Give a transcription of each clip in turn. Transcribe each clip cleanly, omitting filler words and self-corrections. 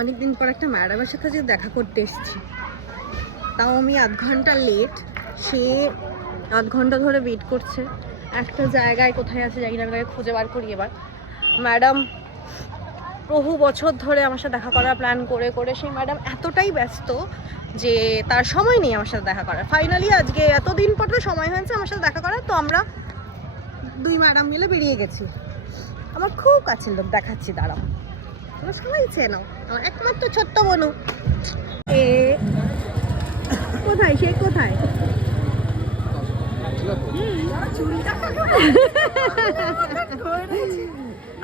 অনেকদিন পর একটা ম্যাডামের সাথে যে দেখা করতে এসেছি, তাও আমি আধ ঘন্টা লেট। সে আধ ঘন্টা ধরে ওয়েট করছে একটা জায়গায়, কোথায় আছে জানি না, আমি তাকে খুঁজে বার করি। এবার ম্যাডাম বহু বছর ধরে আমার সাথে দেখা করার প্ল্যান করে করে সেই ম্যাডাম এতটাই ব্যস্ত যে তার সময় নেই আমার সাথে দেখা করার। ফাইনালি আজকে এতদিন পর তো সময় হয়েছে আমার সাথে দেখা করার, তো আমরা দুই ম্যাডাম মিলে বেরিয়ে গেছি। আমার খুব কাছের লোক, দেখাচ্ছি, দাঁড়াও। তোমরা সবাই চেনো, আমার একমাত্র ছোট্ট বনু। এ কোথায়, সে কোথায়?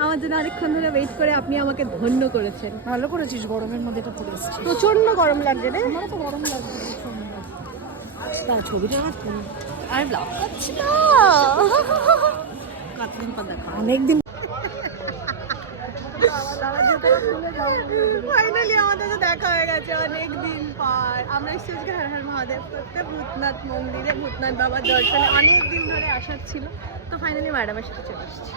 আমার জন্য অনেকক্ষণ ধরে ওয়েট করে আপনি আমাকে ধন্য করেছেন। ভালো করেছিস, গরমের মধ্যে এটা পরে এসেছিস। প্রচন্ড গরম লাগছে রে। আমারও তো গরম লাগছে। তার ছবিটা আর ব্লগ করছি না, কতদিন পর দেখা, অনেকদিন। ফাইনালি আমাদের তো দেখা হয়ে গেছে অনেকদিন পর। আমরা এসেছি হর হর মহাদেব করতে, ভূতনাথ মন্দিরে, ভূতনাথ বাবার দর্শনে অনেকদিন ধরে আসার ছিল। তো ফাইনালি ম্যাডামের সাথে চলে এসেছি।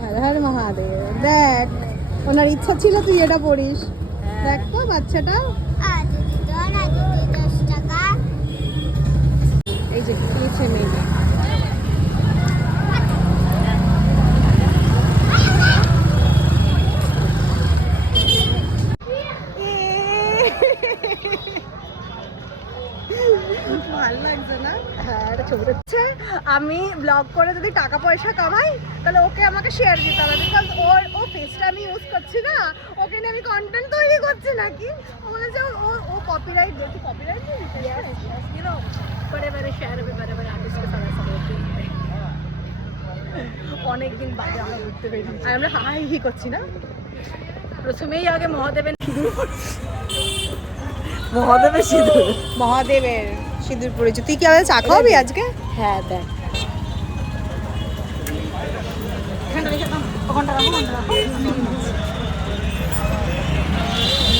হর হর মহাদেব। দেখ, ওনার ইচ্ছা ছিল তুই এটা পড়িস। দেখ তো বাচ্চাটা, এই যে পেয়েছে মেয়ে। ভালো লাগছে না? হ্যাঁ, এটা ছবি হচ্ছে। আমি ব্লগ করে যদি টাকা পয়সা কামাই তাহলে ওকে আমাকে শেয়ার দিতে হবে, বিকজ ও ফেসটা আমি ইউজ করছি না, ওকে নিয়ে আমি কন্টেন্ট তৈরি করছি নাকি। ও বলে যে ও কপিরাইট দিয়েছে, কপিরাইট দিয়েছে, বড়ে শেয়ার হবে, বড়ে আর্টিস্ট কে সাথে সাথে। অনেকদিন বাদে আমরা ঘুরতে বেরিয়েছি, আমরা হাই হি করছি না। প্রথমেই আগে মহাদেবের সিঁদুর পড়েছে। তুই কি আমাদের চা খাওয়াবি আজকে? হ্যাঁ দেখ,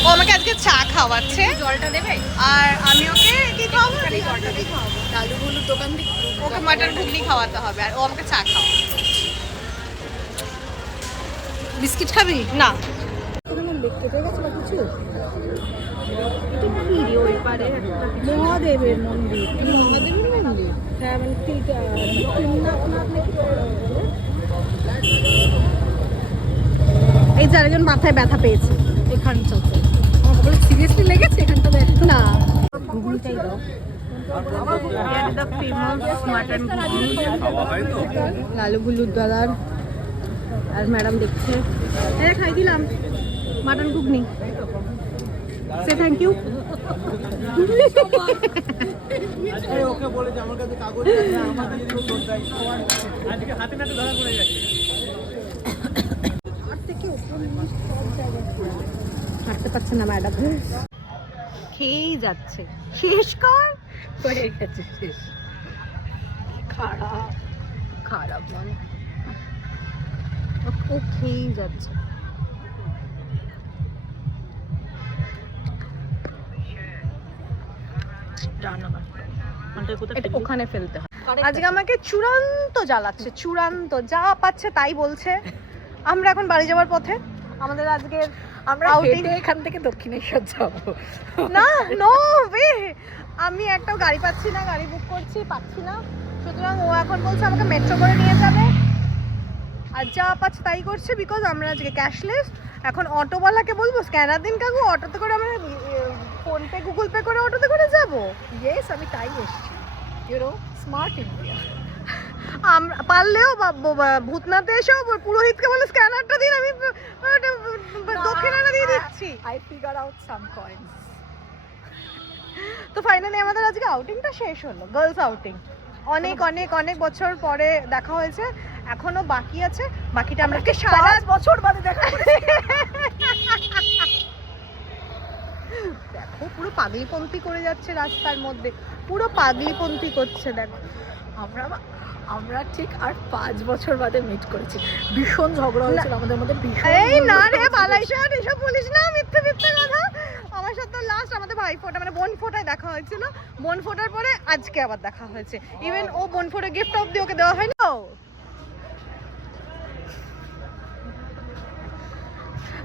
ও আমাকে আজকে চা খাওয়াচ্ছে, জলটা দেবে, আর আমি ওকে কি খাওয়াবো? জলটাই খাওয়াবো। লালু বলুর দোকান থেকে ওকে মাটন ঘুগনি খাওয়াতে হবে, আর ও আমাকে চা খাওয়াবে। বিস্কিট খাবি? না, কেটে গেছে বা কিছু। এটা কি রে ওই পারে? মহাদেবের মন্দির। মহাদেবের মন্দির? হ্যাঁ, মানে এই যে আরেকজন মাথায় ব্যথা পেয়েছে এখানটাতে আমার বলে সিরিয়াসলি লেগেছে এখানটা। দেখ না, ঘুগনিটাই দাও। লালু বুলুর দাদার আর ম্যাডাম দেখছে। খাই দিলাম মাটন ঘুগনি। সে থ্যাংক ইউ। ওকে বলে যে আমার কাছে কাগজ আছে, আমার দিয়ে দিও তোর দাই। আজকে হাতে নাতে ধরা পড়ে গেছে। আর থেকে উপর নিচ সব জায়গায় হাঁটতে পারছে না ম্যাডাম, খেয়েই যাচ্ছে। শেষ কর, হয়ে গেছে, শেষ। খারাপ খারাপ মানে ও খেয়েই যাচ্ছে। এটা ওখানে ফেলতে হয়। আজকে আমাকে চূড়ান্ত জ্বালাচ্ছে, চূড়ান্ত যা পাচ্ছে তাই বলছে। আমরা এখন বাড়ি যাওয়ার পথে। আমাদের আজকে আমরা হেঁটে এখান থেকে দক্ষিণেশ্বর যাবো। না, নো ওয়ে, আমি একটা গাড়ি পাচ্ছি না, গাড়ি বুক করছি, পাচ্ছি না। সুতরাং ও এখন বলছে আমাকে মেট্রো করে নিয়ে যাবে, আর যা পাচ্ছে তাই করছে, বিকজ আমরা আজকে ক্যাশলেস। এখন অটোওয়ালাকে বলবো স্ক্যানার দিন কাকু, অটোতে করে আমরা ফোনপে গুগল পে করে অটোতে করে যাবো। ইয়েস, আমি তাই এসেছি। You know smart India. আমরা পারলেও ভূতনাথে এসেও পুরোহিতকে বলে স্ক্যানারটা দিন, আমি দক্ষিণাটা দিয়ে দিচ্ছি। I figure out some coins. তো ফাইনালি আমাদের আজকে আউটিংটা শেষ হলো, গার্লস আউটিং। অনেক অনেক অনেক বছর পরে দেখা হয়েছে, এখনো বাকি আছে। বাকিটা আমরা সারা 5 বছর বাদে দেখা। দেখো পুরো পাগলিপন্থী করে যাচ্ছে রাস্তার মধ্যে, পুরো পাগলিপন্থী করছে। দেখো আমরা ঠিক আর 5 বছর বাদে মিট করেছি। ভীষণ ঝগড়া হয়েছিল আমাদের মধ্যে, ভীষণ। এই না রে বালাইশান, এসব বলিস না, মিথ্যে মিথ্যে কথা। আমার সাথে লাস্ট আমাদের ভাই ফোটা মানে বোন ফোটায় দেখা হয়েছিল, বোন ফোটার পরে আজকে আবার দেখা হয়েছে। ইভেন ও বোন ফোটা গিফট অবধি ওকে দেওয়া হয় না।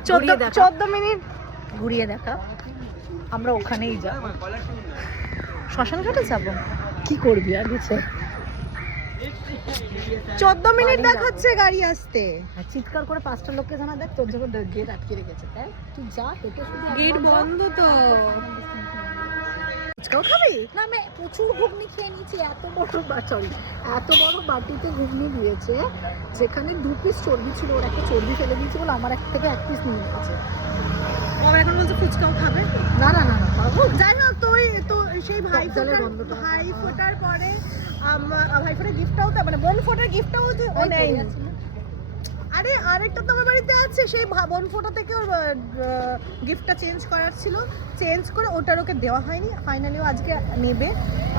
ঘুরিয়ে দেখা। 14 মিনিট ঘুরিয়ে দেখা, আমরা ওখানেই যাব। শ্মশান ঘাটে যাবো। কি করবি আর কিছু? 14 মিনিট বাড়ি দেখাচ্ছে গাড়ি আসতে। আর চিৎকার করে 5টা লোককে জানা, দেখ তোর জন্য গেট আটকে রেখেছে। তাই তুই যা, হেঁটে শুধু গেট একবার যা। বন্ধ তো। ফুচকাও খাবি? না, আমি প্রচুর ঘুগনি খেয়ে নিয়েছি। এত বড় বাটিতে ঘুগনি দিয়েছে, যেখানে 2 পিস চর্বি ছিল। ওর একটা চর্বি ফেলে দিয়েছে বলে আমার থেকে 1 পিস নিয়ে নিয়েছে। বাবা এখন বলছে ফুচকাও খাবে। না না না না, পারবো। যাই হোক, তুই তো সেই জলের গন্ধটা। ভাই ফোটার পরে ভাই ফোটার গিফটটাও তো, মানে বোন ফোটার গিফটটাও তো ও নেই। আরে আরেকটা তোমার বাড়িতে আছে, সেই বোন ফোটা থেকে ওর গিফটটা চেঞ্জ করার ছিল, চেঞ্জ করে ওটার ওকে দেওয়া হয়নি। ফাইনালি ও আজকে নেবে।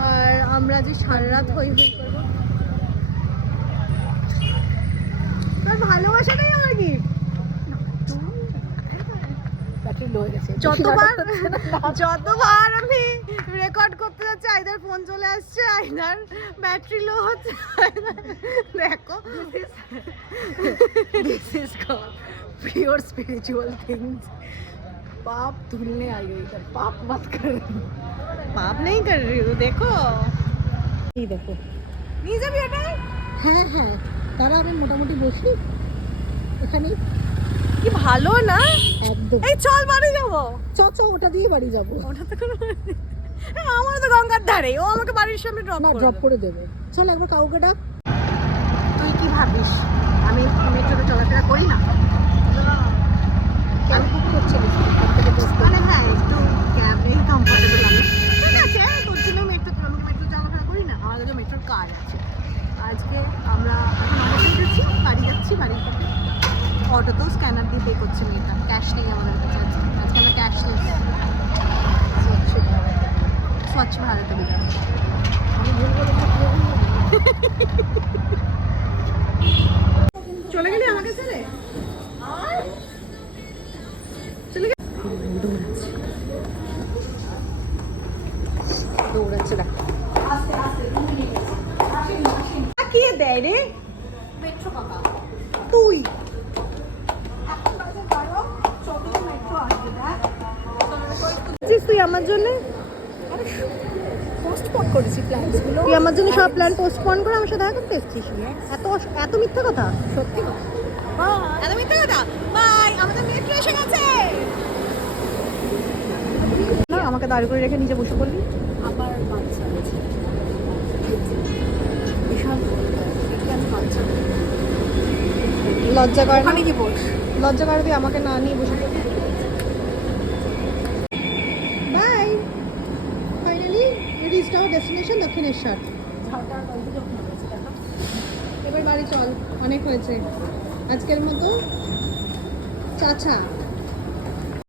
আর আমরা যে সারা রাত হই হই করবো। তোর ভালোবাসাটাই আমার গিফট। ব্যাটারি লো হয়ে গেছে। যতবার আমি রেকর্ড করতে যাচ্ছি, আইদার ফোন চলে আসছে, আইদার ব্যাটারি লো হচ্ছে। দেখো, This is called pure spiritual things. पाप धुलने आई गई इधर, पाप मत कर। পাপ নেই কর রही हो, দেখো। এই দেখো। নিয়ে যাবি ওটাই? হ্যাঁ হ্যাঁ, তারা আমি মোটামুটি বসি এখানে। কি ভালো না? একদম। এই চল বাড়ি যাবো। চ ওটা দিয়ে বাড়ি যাবো। ওটা তো কোনো আমার তো গঙ্গার ধারে, ও আমাকে বাড়ির সামনে ড্রপ না, করে ড্রপ দেবে। করে দেবে। চল একবার কাউকে ডাক। তুই কি ভাবিস আমি মেট্রোতে চলাফেরা করি না? ক্যাব বুক করছিলিস মানে হ্যাঁ, একটু ক্যাবেই কমফোর্টেবল আমি। ঠিক আছে, তোর জন্য মেট্রো চলাফেরা করি না, আমার কাছে মেট্রোর কার আছে। আজকে আমরা এখন অনেক যাচ্ছি, বাড়ি যাচ্ছি। বাড়ির পথে অটোতেও স্ক্যানার দিয়ে পে করছে মেয়েটা, ক্যাশ নেই আমাদের কাছে। আজকে আমরা ক্যাশলেস স্বচ্ছ ভারত অভিযান। আমি ভুল বলে চলে গেলি আমাকে ছেড়ে? চলে গেলি? দৌড়াচ্ছে দেখ। কে দেয় রে? মেট্রো কাকা। তুই তুই আমার জন্য পোস্টপোন করেছি প্ল্যানসগুলো। তুই আমার জন্য সব প্ল্যান পোস্টপোন করে আমার সাথে দেখা করতে এসেছিস? এত এত মিথ্যা কথা, সত্যি কথা। এত মিথ্যা কথা। বাই, আমাদের মেট্রো এসে গেছে। না, আমাকে দাঁড় করে রেখে নিচে বসে পড়লি। আমার বাচ্চা আছে, বিশাল আমি বাচ্চা। লজ্জা করে না? ওখানে কি বস? লজ্জা করে তুই আমাকে না নিয়ে বসে পড়লি। Bye, finally reached our destination Dakshineswar. ঝাড়টার গল্প যখন হয়েছে দেখা। এবার বাড়ি চল, অনেক হয়েছে আজকের মতো। চাচা।